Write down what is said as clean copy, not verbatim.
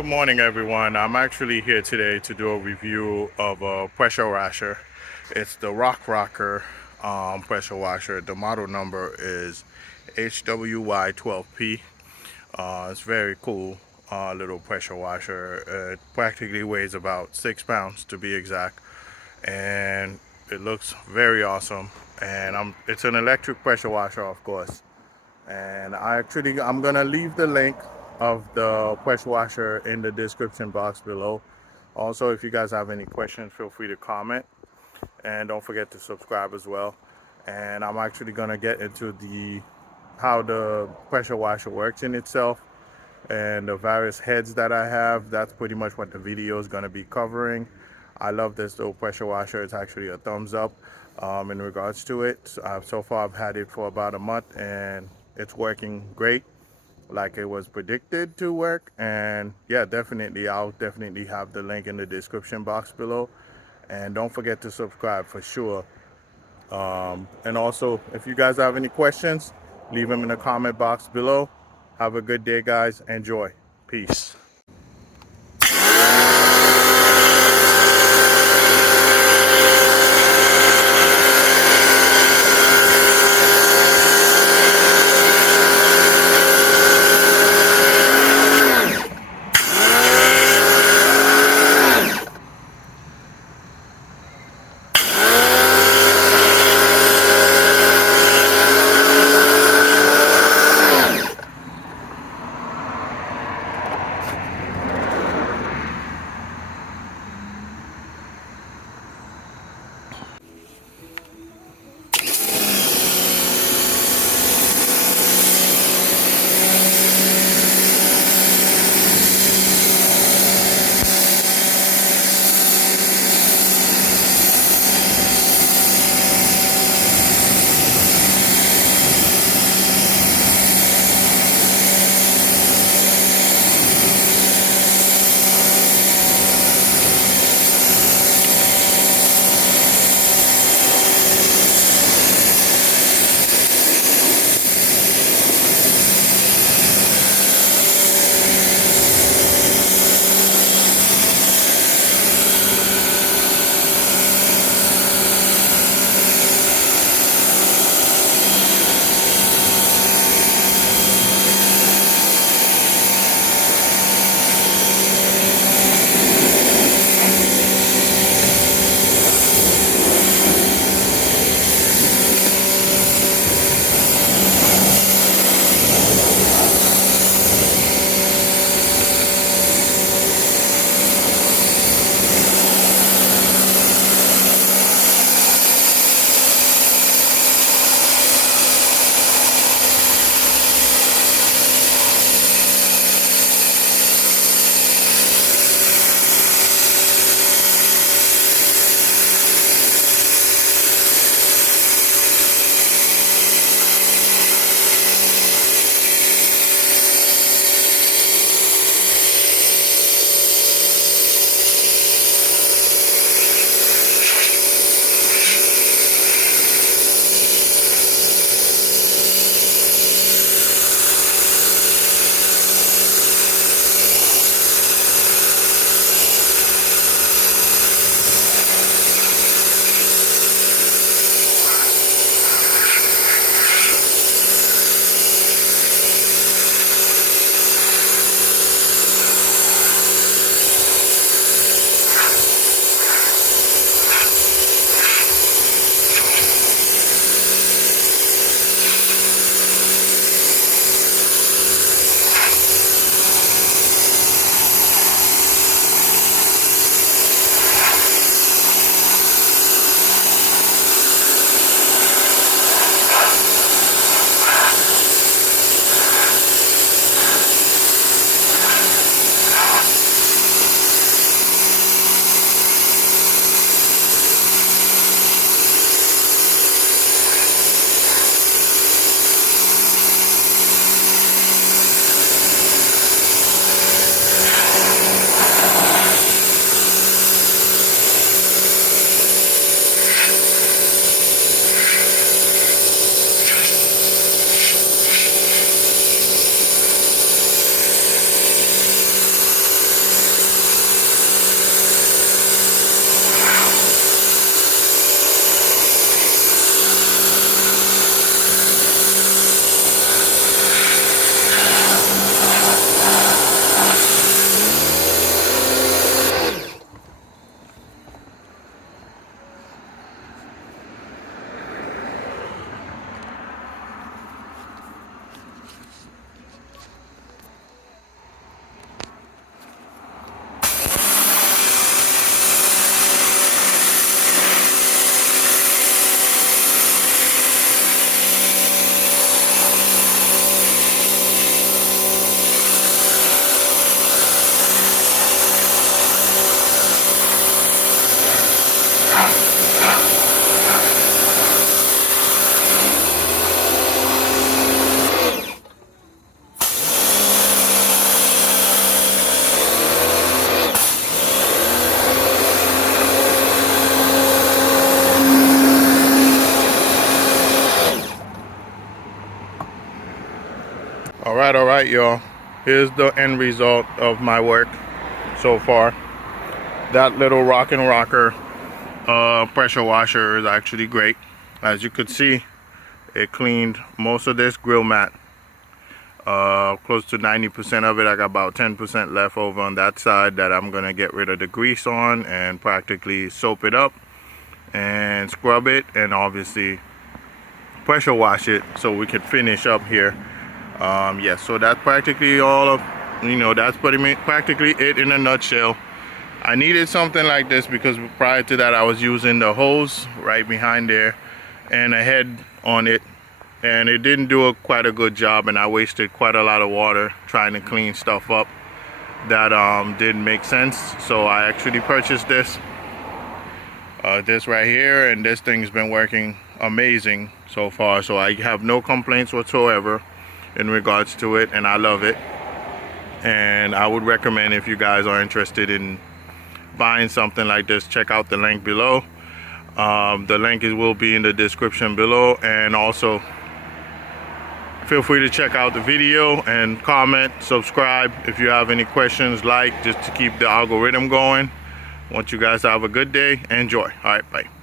Good morning, everyone. I'm actually here today to do a review of a pressure washer. It's the Rock&Rocker pressure washer. The model number is HWY12P. It's very cool little pressure washer. It practically weighs about 6 pounds to be exact, and it looks very awesome. And it's an electric pressure washer, of course. And I'm gonna leave the link of the pressure washer in the description box below. Also, if you guys have any questions, feel free to comment, and don't forget to subscribe as well. And I'm actually gonna get into the how the pressure washer works in itself and the various heads that I have. That's pretty much what the video is gonna be covering. I love this little pressure washer. It's actually a thumbs up in regards to it. So far, I've had it for about a month, and it's working great, like it was predicted to work. And yeah, I'll definitely have the link in the description box below. And don't forget to subscribe for sure. And also, if you guys have any questions, leave them in the comment box below. Have a good day, guys. Enjoy. Peace. right, y'all, here's the end result of my work so far. That little Rock&Rocker pressure washer is actually great. As you could see, it cleaned most of this grill mat, close to 90% of it. I got about 10% left over on that side that I'm gonna get rid of the grease on and practically soap it up and scrub it, and obviously pressure wash it so we can finish up here. Yeah, so that's practically all of, that's practically it in a nutshell. I needed something like this because prior to that I was using the hose right behind there and a head on it, and it didn't do quite a good job, and I wasted quite a lot of water trying to clean stuff up that didn't make sense. So I actually purchased this right here, and this thing's been working amazing so far, so I have no complaints whatsoever in regards to it, and I love it. And I would recommend, if you guys are interested in buying something like this, check out the link below. The link will be in the description below, and also feel free to check out the video and comment, subscribe if you have any questions, just to keep the algorithm going. Want you guys to have a good day. Enjoy. All right, bye.